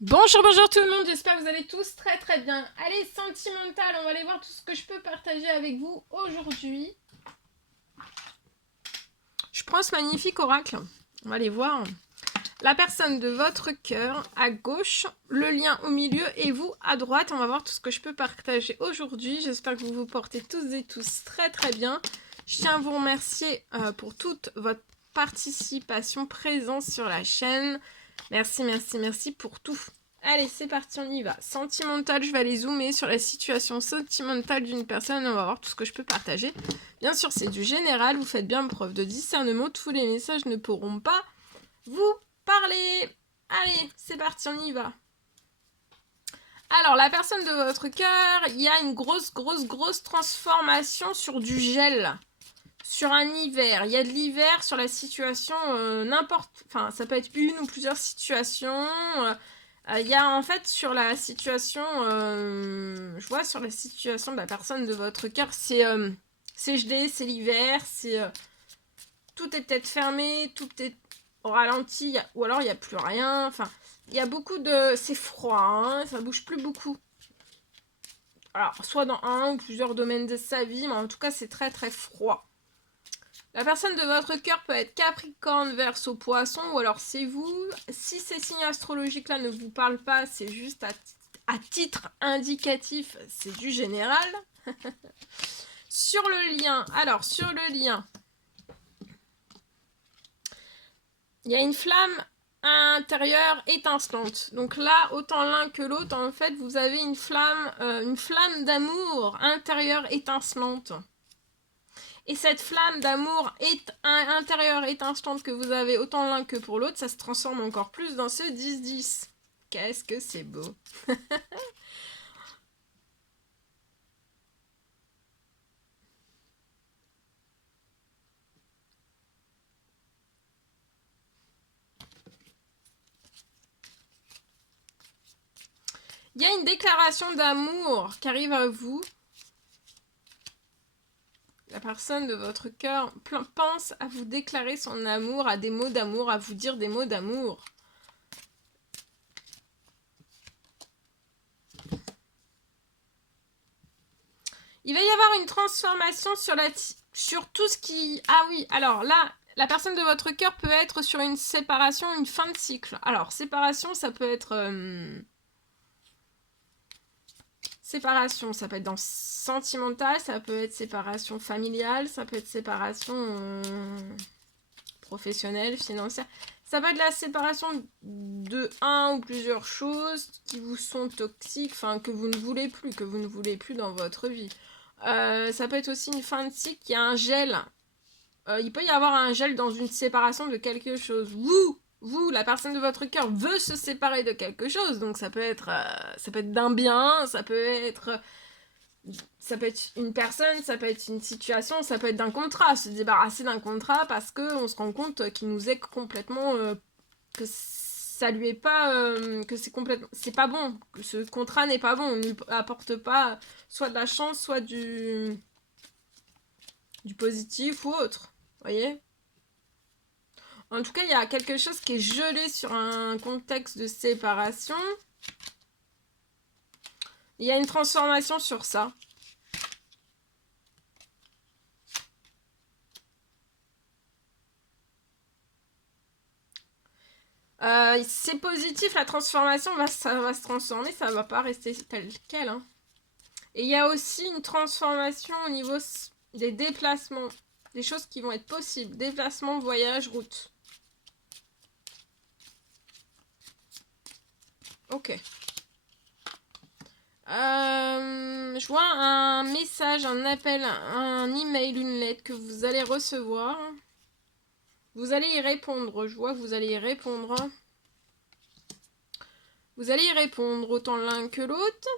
Bonjour, bonjour tout le monde, j'espère que vous allez tous très très bien. Allez, sentimental, on va aller voir tout ce que je peux partager avec vous aujourd'hui. Je prends ce magnifique oracle, on va aller voir. La personne de votre cœur à gauche, le lien au milieu et vous à droite. On va voir tout ce que je peux partager aujourd'hui. J'espère que vous vous portez tous et tous très très bien. Je tiens à vous remercier pour toute votre participation, présence sur la chaîne. Merci, merci, merci pour tout. Allez, c'est parti, on y va. Sentimental, je vais aller zoomer sur la situation sentimentale d'une personne. On va voir tout ce que je peux partager. Bien sûr, c'est du général. Vous faites bien preuve de discernement. Tous les messages ne pourront pas vous parler. Allez, c'est parti, on y va. Alors, la personne de votre cœur, il y a une grosse transformation sur du gel. Sur un hiver. Il y a de l'hiver sur la situation n'importe... Enfin, ça peut être une ou plusieurs situations. Il y a en fait sur la situation... je vois sur la situation de la personne de votre cœur, c'est gelé, c'est l'hiver, c'est... tout est peut-être fermé, tout est au ralenti, ou alors il n'y a plus rien. Enfin, il y a beaucoup de... C'est froid, hein, ça bouge plus beaucoup. Alors, soit dans un ou plusieurs domaines de sa vie, mais en tout cas, c'est très très froid. La personne de votre cœur peut être Capricorne, Verseau, Poisson, ou alors c'est vous. Si ces signes astrologiques-là ne vous parlent pas, c'est juste à titre indicatif, c'est du général. Sur le lien, alors sur le lien, il y a une flamme intérieure étincelante. Donc là, autant l'un que l'autre, en fait, vous avez une flamme d'amour intérieure étincelante. Et cette flamme d'amour intérieure étincelante que vous avez autant l'un que pour l'autre, ça se transforme encore plus dans ce 10-10. Qu'est-ce que c'est beau. Il y a une déclaration d'amour qui arrive à vous. La personne de votre cœur pense à vous déclarer son amour, à des mots d'amour, à vous dire des mots d'amour. Il va y avoir une transformation sur tout ce qui... Ah oui, alors là, la personne de votre cœur peut être sur une séparation, une fin de cycle. Alors, séparation, ça peut être... séparation, ça peut être dans sentimental, ça peut être séparation familiale, ça peut être séparation professionnelle, financière. Ça peut être la séparation de un ou plusieurs choses qui vous sont toxiques, enfin que vous ne voulez plus dans votre vie. Ça peut être aussi une fin de cycle, il y a un gel. Il peut y avoir un gel dans une séparation de quelque chose. Vous, la personne de votre cœur veut se séparer de quelque chose, donc ça peut être d'un bien, ça peut être une personne, ça peut être une situation, ça peut être d'un contrat, se débarrasser d'un contrat parce qu'on se rend compte qu'il nous est complètement... que ça lui est pas... que c'est complètement... c'est pas bon, que ce contrat n'est pas bon, on ne lui apporte pas soit de la chance, soit du positif ou autre. Vous voyez ? En tout cas, il y a quelque chose qui est gelé sur un contexte de séparation. Il y a une transformation sur ça. C'est positif, la transformation, ça va se transformer, ça va pas rester tel quel. Hein. Et il y a aussi une transformation au niveau des déplacements, des choses qui vont être possibles. Déplacement, voyage, route. Ok. Je vois un message, un appel, un email, une lettre que vous allez recevoir. Vous allez y répondre. Je vois que vous allez y répondre. Vous allez y répondre autant l'un que l'autre.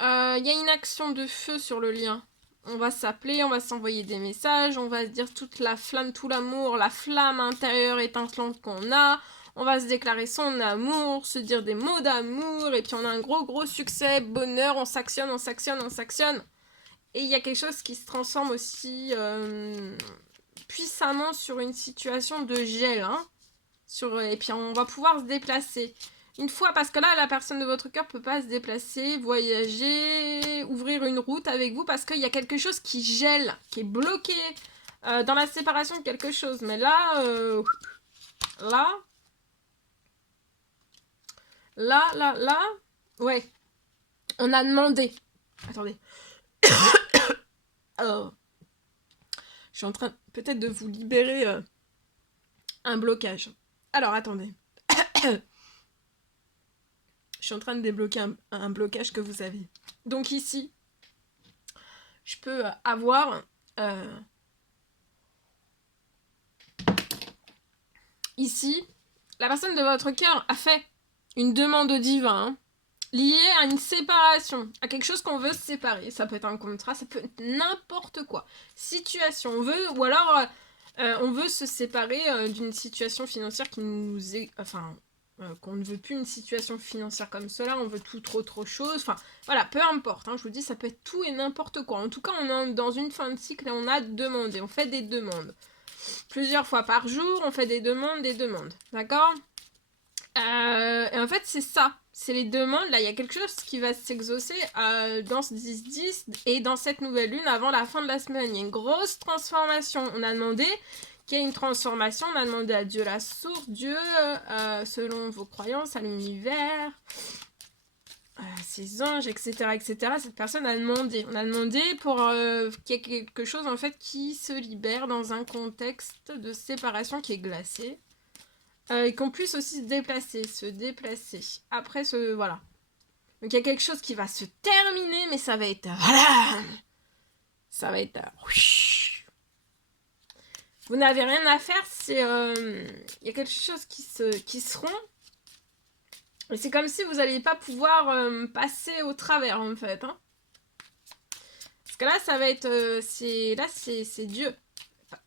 Il y a une action de feu sur le lien. On va s'appeler, on va s'envoyer des messages, on va se dire toute la flamme, tout l'amour, la flamme intérieure étincelante qu'on a. On va se déclarer son amour, se dire des mots d'amour, et puis on a un gros succès, bonheur, on s'actionne. Et il y a quelque chose qui se transforme aussi puissamment sur une situation de gel. Hein. Et puis on va pouvoir se déplacer. Une fois, parce que là, la personne de votre cœur peut pas se déplacer, voyager, ouvrir une route avec vous, parce qu'il y a quelque chose qui gèle, qui est bloqué dans la séparation de quelque chose. Mais là, là, ouais, on a demandé. Attendez. Alors, je suis en train peut-être de vous libérer un blocage. Alors, attendez. Je suis en train de débloquer un blocage que vous avez. Donc ici, je peux avoir... ici, la personne de votre cœur a fait une demande au divin liée à une séparation, à quelque chose qu'on veut se séparer. Ça peut être un contrat, ça peut être n'importe quoi. Situation, on veut, ou alors on veut se séparer d'une situation financière qui nous est... Enfin, qu'on ne veut plus une situation financière comme cela, on veut tout autre chose. Enfin, voilà, peu importe. Hein, je vous dis, ça peut être tout et n'importe quoi. En tout cas, on est dans une fin de cycle et on a demandé, on fait des demandes. Plusieurs fois par jour, on fait des demandes. D'accord et en fait, c'est ça. C'est les demandes. Là, il y a quelque chose qui va s'exaucer dans ce 10-10 et dans cette nouvelle lune avant la fin de la semaine. Il y a une grosse transformation. On a demandé qu'il y ait une transformation. On a demandé à Dieu la source, Dieu, selon vos croyances, à l'univers, à ses anges, etc., etc. Cette personne a demandé. On a demandé pour qu'il y ait quelque chose, en fait, qui se libère dans un contexte de séparation qui est glacé. Et qu'on puisse aussi se déplacer. Après ce... Voilà. Donc il y a quelque chose qui va se terminer, mais ça va être... Voilà. Ça va être... Vous n'avez rien à faire, c'est... Il y a quelque chose qui se rompt. Et c'est comme si vous n'alliez pas pouvoir passer au travers, en fait. Hein. Parce que là, ça va être... c'est Dieu.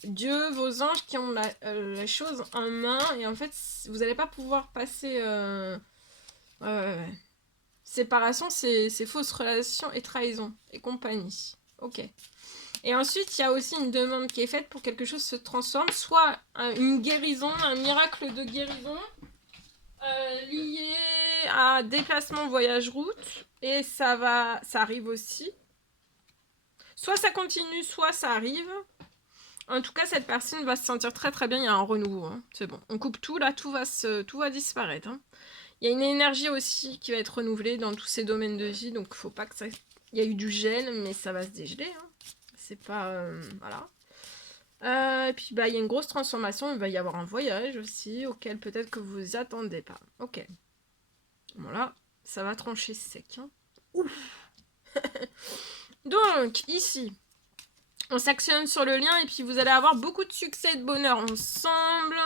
Dieu, vos anges qui ont la chose en main. Et en fait, vous n'allez pas pouvoir passer... Séparation, c'est fausses relations et trahison et compagnie. Ok. Et ensuite, il y a aussi une demande qui est faite pour que quelque chose se transforme, soit une guérison, un miracle de guérison lié à déplacement, voyage, route. Et ça arrive aussi. Soit ça continue, soit ça arrive. En tout cas, cette personne va se sentir très très bien. Il y a un renouveau. Hein. C'est bon. On coupe tout. Là, tout va disparaître. Hein. Il y a une énergie aussi qui va être renouvelée dans tous ces domaines de vie. Donc, faut pas que ça... Il y a eu du gel, mais ça va se dégeler. Hein. C'est pas... voilà. Et puis, il y a une grosse transformation. Il va y avoir un voyage aussi, auquel peut-être que vous vous attendez pas. Ok. Voilà. Ça va trancher sec. Hein. Ouf. Donc, ici... On s'actionne sur le lien et puis vous allez avoir beaucoup de succès et de bonheur ensemble.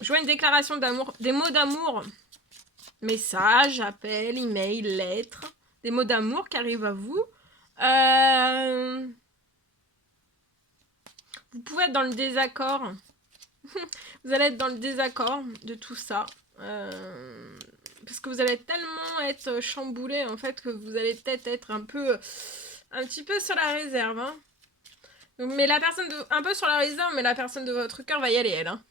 Je vois une déclaration d'amour, des mots d'amour, messages, appels, emails, lettres, des mots d'amour qui arrivent à vous. Vous pouvez être dans le désaccord. Vous allez être dans le désaccord de tout ça. Parce que vous allez tellement être chamboulé en fait que vous allez peut-être être un petit peu sur la réserve. Hein. Donc, mais la personne un peu sur la réserve, mais la personne de votre cœur va y aller, elle. Hein.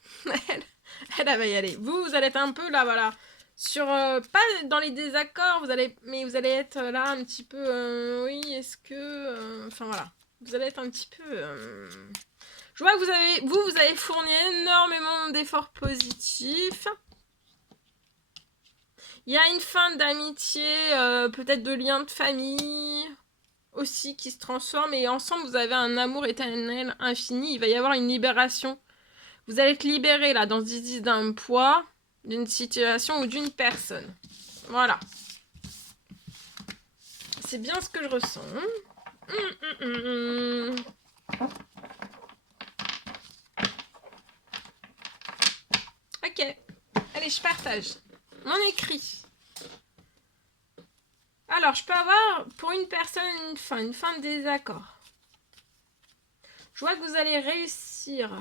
elle va y aller. Vous allez être un peu là, voilà. Sur, pas dans les désaccords, mais vous allez être là un petit peu, oui, est-ce que... Enfin voilà. Vous allez être un petit peu... Je vois que vous avez fourni énormément d'efforts positifs. Il y a une fin d'amitié, peut-être de lien de famille aussi qui se transforme. Et ensemble, vous avez un amour éternel infini. Il va y avoir une libération. Vous allez être libéré là, dans ce 10 d'un poids, d'une situation ou d'une personne. Voilà. C'est bien ce que je ressens. Ok. Allez, je partage. Mon écrit. Alors, je peux avoir pour une personne une fin de désaccord. Je vois que vous allez réussir.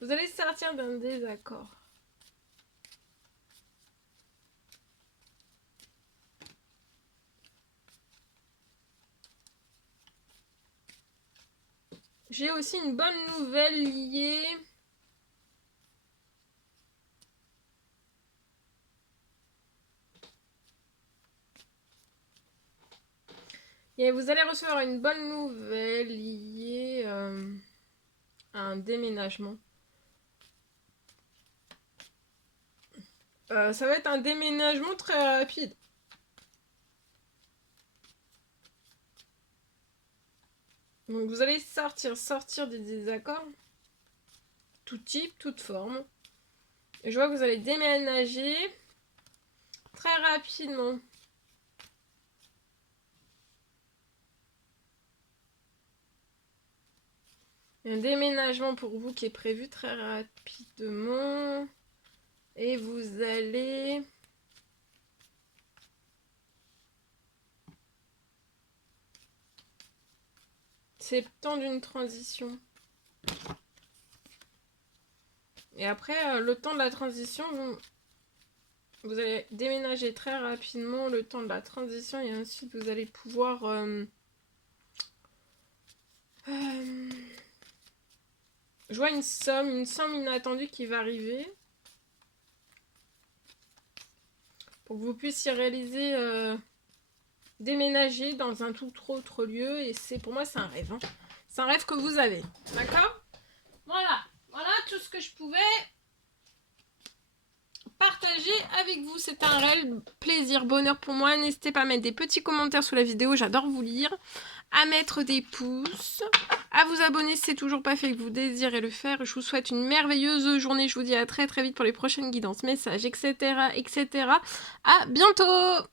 Vous allez sortir d'un désaccord. J'ai aussi une bonne nouvelle liée... Et vous allez recevoir une bonne nouvelle liée à un déménagement. Ça va être un déménagement très rapide. Donc vous allez sortir des désaccords. Tout type, toute forme. Et je vois que vous allez déménager très rapidement. Il y a un déménagement pour vous qui est prévu très rapidement. Et vous allez... C'est le temps d'une transition. Et après, le temps de la transition, vous allez déménager très rapidement le temps de la transition et ensuite vous allez pouvoir... je vois une somme inattendue qui va arriver. Pour que vous puissiez réaliser... déménager dans un tout autre lieu. Et c'est pour moi, c'est un rêve. Hein. C'est un rêve que vous avez. D'accord ? Voilà. Voilà tout ce que je pouvais partager avec vous. C'est un réel plaisir, bonheur pour moi. N'hésitez pas à mettre des petits commentaires sous la vidéo. J'adore vous lire. À mettre des pouces. À vous abonner si c'est toujours pas fait et que vous désirez le faire. Je vous souhaite une merveilleuse journée. Je vous dis à très très vite pour les prochaines guidances, messages, etc. etc. À bientôt!